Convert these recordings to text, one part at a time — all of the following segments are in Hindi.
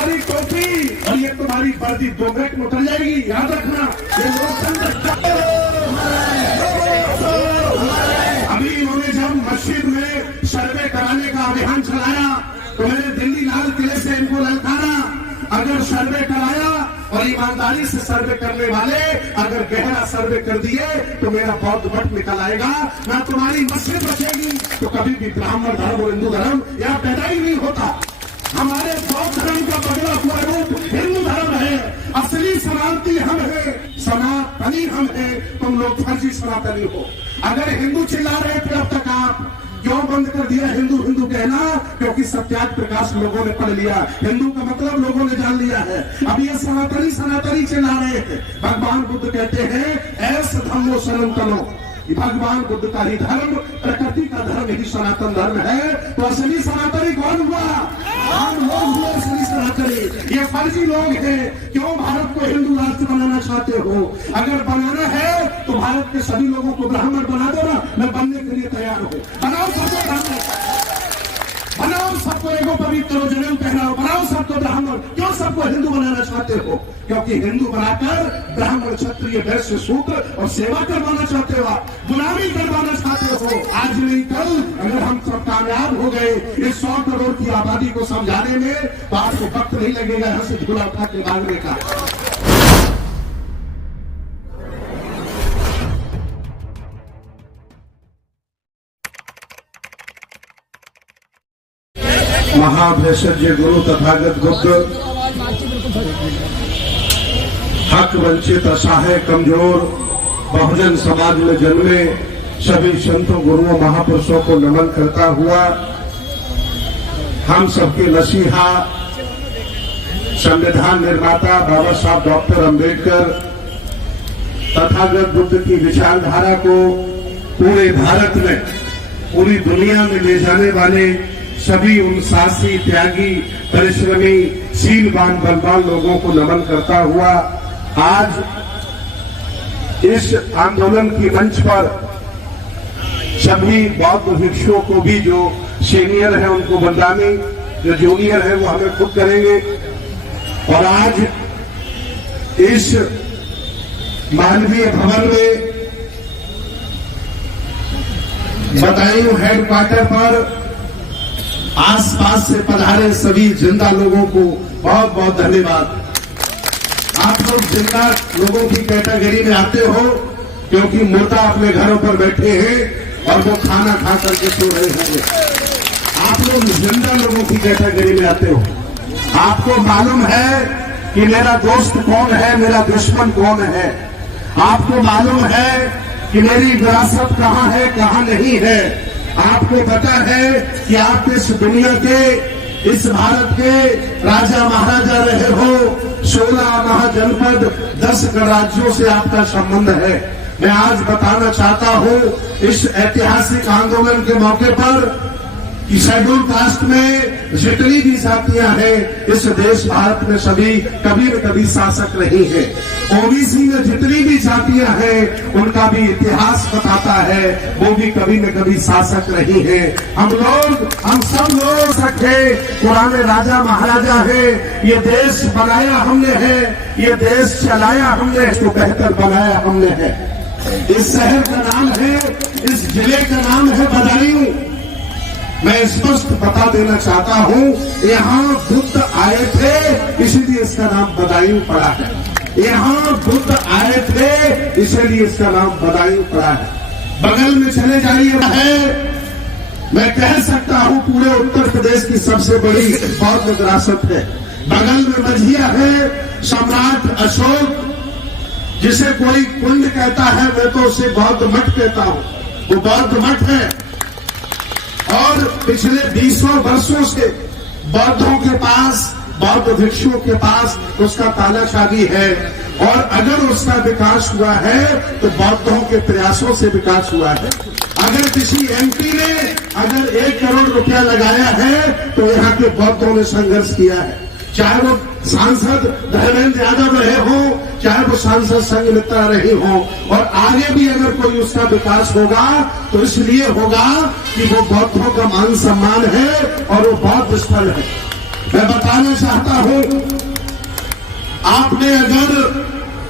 तुम्हारी टोपी और ये तुम्हारी वर्दी 2 मिनट में उतर जाएगी, याद रखना। ये लोकतंत्र। अभी इन्होंने जब मस्जिद में सर्वे कराने का अभियान चलाया तो मैंने दिल्ली लाल किले से इनको ललकारा, अगर सर्वे कराया और ईमानदारी से सर्वे करने वाले अगर गहरा सर्वे कर दिए तो मेरा बौद्ध मठ निकल आएगा, ना तुम्हारी मस्जिद बचेगी। तो कभी भी ब्राह्मण धर्म और हिंदू धर्म यहाँ पैदा ही नहीं होता। हमारे बौद्ध धर्म का बदला हुआ रूप हिंदू धर्म है। असली सनातनी हम है, सनातनी हम है, तुम लोग फर्जी सनातनी हो। अगर हिंदू चिल्ला रहे थे अब तक आप क्यों बंद कर दिया हिंदू हिंदू कहना? क्योंकि सत्याग्रह प्रकाश लोगों ने पढ़ लिया, हिंदू का मतलब लोगों ने जान लिया है। अब ये सनातनी सनातनी चिल्ला रहे हैं। भगवान बुद्ध कहते हैं ऐस धर्मो सनातनो, भगवान बुद्ध का ही धर्म, प्रकृति का धर्म ही सनातन धर्म है। तो असली सनातनी कौन हुआ? हम लोग हुए असली सनातनी। ये फर्जी लोग हैं। क्यों भारत को हिंदू राष्ट्र बनाना चाहते हो? अगर बनाना है तो भारत के सभी लोगों को ब्राह्मण बना दो ना, मैं बनने के लिए तैयार हूं। बनाओ सबको ब्राह्मण, बनाओ सबको एगो पवित्र जनेऊ पहनाओ, बनाओ सबको ब्राह्मण। क्यों सबको हिंदू बनाना चाहते हो? क्योंकि हिंदू बनाकर ब्राह्मण क्षत्रिय वैश्य शूद्र और सेवा करवाना चाहते हो, गुलामी करवाना चाहते हो। आज नहीं कल अगर हम सब कामयाब हो गए इस 100 करोड़ की आबादी को समझाने में तो आपको वक्त नहीं लगेगा यहाँ से झूला उठा के भागने का। महाभेषज गुरु तथागत बुद्ध हक वंचित असहाय कमजोर बहुजन समाज में जन्मे सभी संतों गुरुओं महापुरुषों को नमन करता हुआ हम सबके मसीहा संविधान निर्माता बाबा साहब डॉक्टर अंबेडकर तथागत बुद्ध की विचारधारा को पूरे भारत में पूरी दुनिया में ले जाने वाले सभी उन साहसी त्यागी परिश्रमी शीलवान बलवान लोगों को नमन करता हुआ आज इस आंदोलन की मंच पर सभी बौद्ध भिक्षुओं को भी जो सीनियर है उनको वंदनी, जो जूनियर है वो हमें खुद करेंगे। और आज इस मानवीय भवन में बदायूं हेडक्वार्टर पर आसपास से पधारे सभी जिंदा लोगों को बहुत बहुत धन्यवाद। आप लोग जिंदा लोगों की कैटेगरी में आते हो क्योंकि मुर्दा अपने घरों पर बैठे हैं और वो खाना खा करके सो रहे होंगे। आप लोग जिंदा लोगों की कैटेगरी में आते हो। आपको मालूम है कि मेरा दोस्त कौन है, मेरा दुश्मन कौन है। आपको मालूम है कि मेरी विरासत कहाँ है, कहाँ नहीं है। आपको पता है कि आप इस दुनिया के, इस भारत के राजा महाराजा रहे हो। 16 महाजनपद 10 गणराज्यों से आपका संबंध है। मैं आज बताना चाहता हूं इस ऐतिहासिक आंदोलन के मौके पर कि शेड्यूल कास्ट में जितनी भी जातियां हैं इस देश भारत में सभी कभी न कभी शासक रही है। ओबीसी में जितनी भी जातियां हैं उनका भी इतिहास बताता है, वो भी कभी न कभी शासक रही है। हम सब लोग सके पुराने राजा महाराजा हैं। ये देश बनाया हमने है, ये देश चलाया हमने, इसको बेहतर बनाया हमने है। इस शहर का नाम है, इस जिले का नाम है बदायूं। मैं स्पष्ट बता देना चाहता हूं, यहाँ बुद्ध आए थे इसीलिए इसका नाम बदायूं पड़ा है। यहाँ बुद्ध आए थे इसलिए इसका नाम बदायूं पड़ा है। बगल में चले जाइए है, मैं कह सकता हूं पूरे उत्तर प्रदेश की सबसे बड़ी बौद्ध विरासत है। बगल में मझिया है, सम्राट अशोक जिसे कोई कुंड कहता है, मैं तो उसे बौद्ध मठ कहता हूं, वो बौद्ध मठ है। और पिछले 20 वर्षों से बौद्धों के पास, बौद्ध भिक्षुओं के पास उसका ताला चाबी है। और अगर उसका विकास हुआ है तो बौद्धों के प्रयासों से विकास हुआ है। अगर किसी एमपी ने अगर 1 करोड़ रुपया लगाया है तो यहाँ के बौद्धों ने संघर्ष किया है। चाहे वो सांसद धर्मेंद्र यादव रहे हो, चाहे वो सांसद संघमित्रा रही हो। और आगे भी अगर कोई उसका विकास होगा तो इसलिए होगा कि वो बौद्धों का मान सम्मान है और वो बौद्ध स्थल है। मैं बताना चाहता हूं, आपने अगर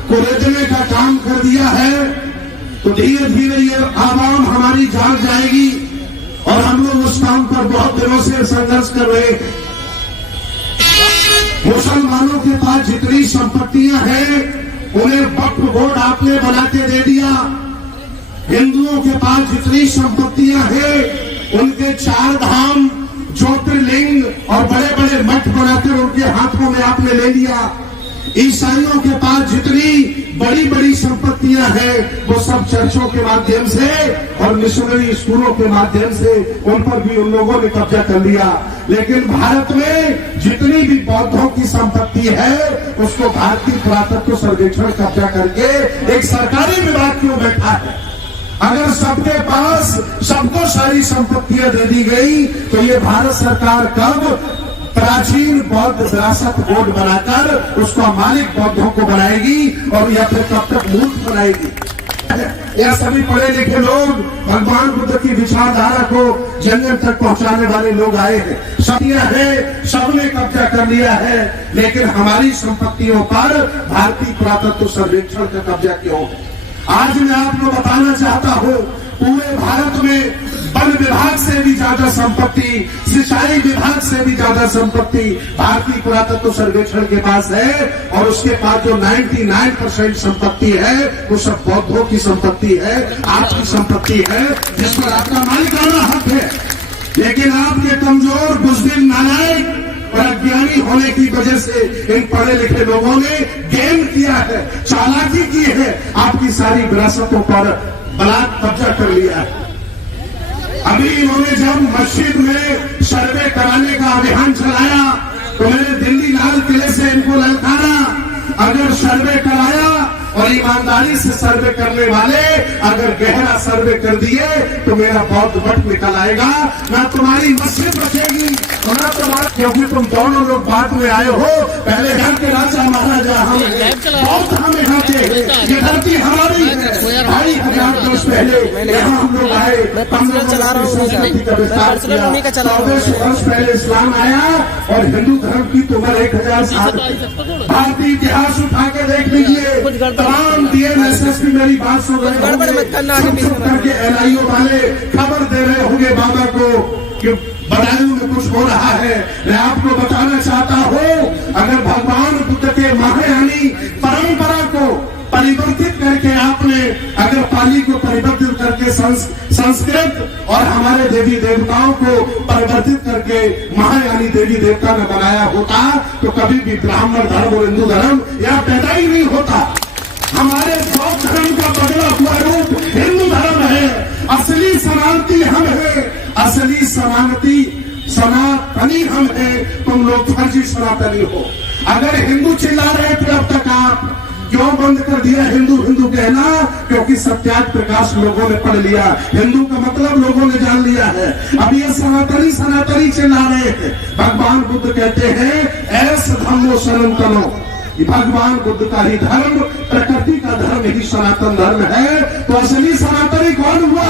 कुरेदने का काम कर दिया है तो धीरे धीरे ये आवाम हमारी जाग जाएगी और हम लोग उस काम पर बहुत दिनों से संघर्ष कर रहे हैं। मुसलमानों के पास जितनी संपत्तियां हैं उन्हें वक्फ बोर्ड आपने बना के दे दिया। हिंदुओं के पास जितनी संपत्तियां हैं उनके 4 धाम, ज्योतिर्लिंग और बड़े बड़े मठ बनाकर उनके हाथों में आपने ले लिया। ईसाइयों के पास जितनी बड़ी बड़ी संपत्तियां हैं वो सब चर्चों के माध्यम से और मिशनरी स्कूलों के माध्यम से उन पर भी उन लोगों ने कब्जा कर लिया। लेकिन भारत में जितनी भी बौद्धों की संपत्ति है उसको भारतीय पुरातत्व सर्वेक्षण कब्जा करके एक सरकारी विभाग क्यों बैठा है। अगर सबके पास सबको सारी संपत्तियां दे दी गई तो ये भारत सरकार कब प्राचीन बौद्ध विरासत बोर्ड बनाकर उसका मालिक बौद्धों को बनाएगी और या फिर कब तक मूर्ख बनाएगी। यह सभी पढ़े लिखे लोग भगवान बुद्ध की विचारधारा को जंगल तक पहुंचाने वाले लोग आए हैं। सतियां है, सबने कब्जा कर लिया है, लेकिन हमारी संपत्तियों पर भारतीय पुरातत्व सर्वेक्षण का कब्जा क्यों है। आज मैं आपको बताना चाहता हूं, पूरे भारत में वन विभाग से भी ज्यादा संपत्ति, सिंचाई विभाग से भी ज्यादा संपत्ति भारतीय पुरातत्व सर्वेक्षण के पास है और उसके पास जो 99% संपत्ति है वो सब बौद्धों की संपत्ति है, आपकी संपत्ति है जिस पर आपका मालिकाना हक है। लेकिन आपके कमजोर, बुज़दिल, नालायक और अज्ञानी होने की वजह से इन पढ़े लिखे लोगों ने गेम किया है, चालाकी की है, आपकी सारी विरासतों पर बलात् कब्जा कर लिया है। अभी इन्होंने जब मस्जिद में सर्वे कराने का अभियान चलाया तो मैंने दिल्ली लाल किले से इनको ललकारा, अगर सर्वे कराया और ईमानदारी से सर्वे करने वाले अगर गहरा सर्वे कर दिए तो मेरा बौद्ध मठ निकल आएगा, ना तुम्हारी मस्जिद बचेगी और ना तुम्हारा, क्योंकि तुम दोनों लोग बाद में आए हो। पहले यहाँ के राजा महाराजा हम बौद्ध हम यहाँ के, ये धरती हमारी है। 2500 वर्ष पहले यहाँ हम लोग आए, संस्कृति का विस्तार किया। 1400 वर्ष पहले इस्लाम आया और हिंदू धर्म की तो उम्र 1000 साल। भारतीय इतिहास उठा के देख लीजिए, तमाम डीएमएसएसपी मेरी बात सुन रहे करके एलआईओ वाले खबर दे रहे होंगे बाबा को कि बदायूं में कुछ हो रहा है। मैं आपको बताना चाहता हूँ, अगर भगवान बुद्ध के महायानी परंपरा को परिवर्तित करके आपने अगर पाली को परिवर्तित करके संस्कृत और हमारे देवी देवताओं को परिवर्तित करके महायानी देवी देवता ने बनाया होता तो कभी भी ब्राह्मण धर्म और हिंदू धर्म यह पैदा ही नहीं होता। हमारे बौद्ध धर्म का बदला हुआ रूप हिंदू धर्म है। असली समानती हम है, असली सनातनी हम है, तुम लोग फर्जी सनातनी हो। अगर हिंदू चिल्ला रहे थे अब तक आप क्यों बंद कर दिया हिंदू हिंदू कहना? क्योंकि सत्याग्रह प्रकाश लोगों ने पढ़ लिया, हिंदू का मतलब लोगों ने जान लिया है। अब ये सनातनी सनातनी चिल्ला रहे हैं। भगवान बुद्ध कहते हैं ऐस धर्मो सनातनो, भगवान बुद्ध का ही धर्म, प्रकृति का धर्म ही सनातन धर्म है। तो असली सनातनी कौन हुआ?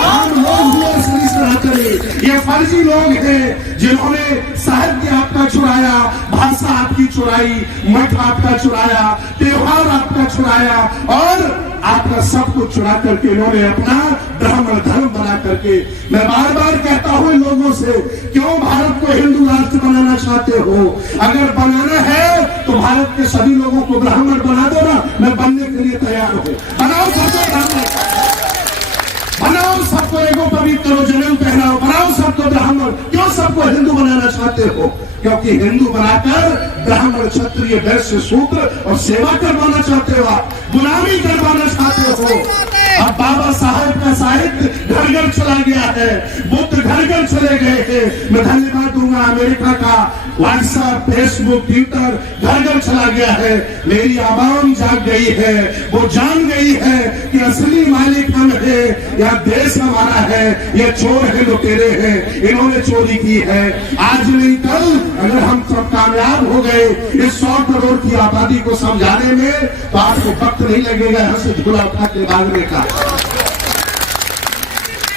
हम लोग हुए असली सनातनी। ये फर्जी लोग हैं जिन्होंने साहित्य आपका चुराया, भाषा आपकी चुराई, मठ आपका चुराया, त्योहार आपका चुराया और आपका सब कुछ चुरा करके इन्होंने अपना ब्राह्मण धर्म बना करके। मैं बार बार कहता हूं लोगों से, क्यों भारत को हिंदू राष्ट्र बनाना चाहते हो? अगर बनाना है तो भारत के सभी लोगों को ब्राह्मण बना दो ना, मैं बनने के लिए तैयार हूं। बनाओ सबको ब्राह्मण, बनाओ सबको एगो पवित्र जनेऊ पहनाओ, बनाओ सबको ब्राह्मण। क्यों सबको हिंदू बनाना चाहते हो? क्योंकि हिंदू बनाकर ब्राह्मण, क्षत्रिय, वैश्य, शूद्र और सेवा करवाना चाहते हो, आप गुलामी करवाना चाहते हो। अब बाबा साहब का साहित्य घर घर चला गया है, बुद्ध घर घर चले गए हैं। मैं धन्यवाद दूंगा अमेरिका का, व्हाट्सएप, फेसबुक, ट्विटर घर घर चला गया है। मेरी आवाम जाग गई है, वो जान गई है कि असली मालिक हम है, यह देश हमारा है, ये चोर है, लुटेरे हैं, इन्होंने चोरी की है। आज नहीं कल अगर हम सब कामयाब हो गए इस 100 करोड़ की आबादी को समझाने में तो आपको वक्त नहीं लगेगा यहाँ से झूला उठा के भागने का।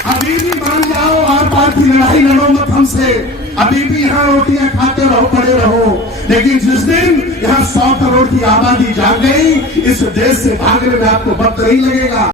अभी भी मान जाओ, आर पार की लड़ाई लड़ो मत हमसे। अभी भी यहाँ रोटियां खाते रहो, पड़े रहो, लेकिन जिस दिन यहाँ 100 करोड़ की आबादी जाग गई, इस देश से भागने में आपको वक्त नहीं लगेगा।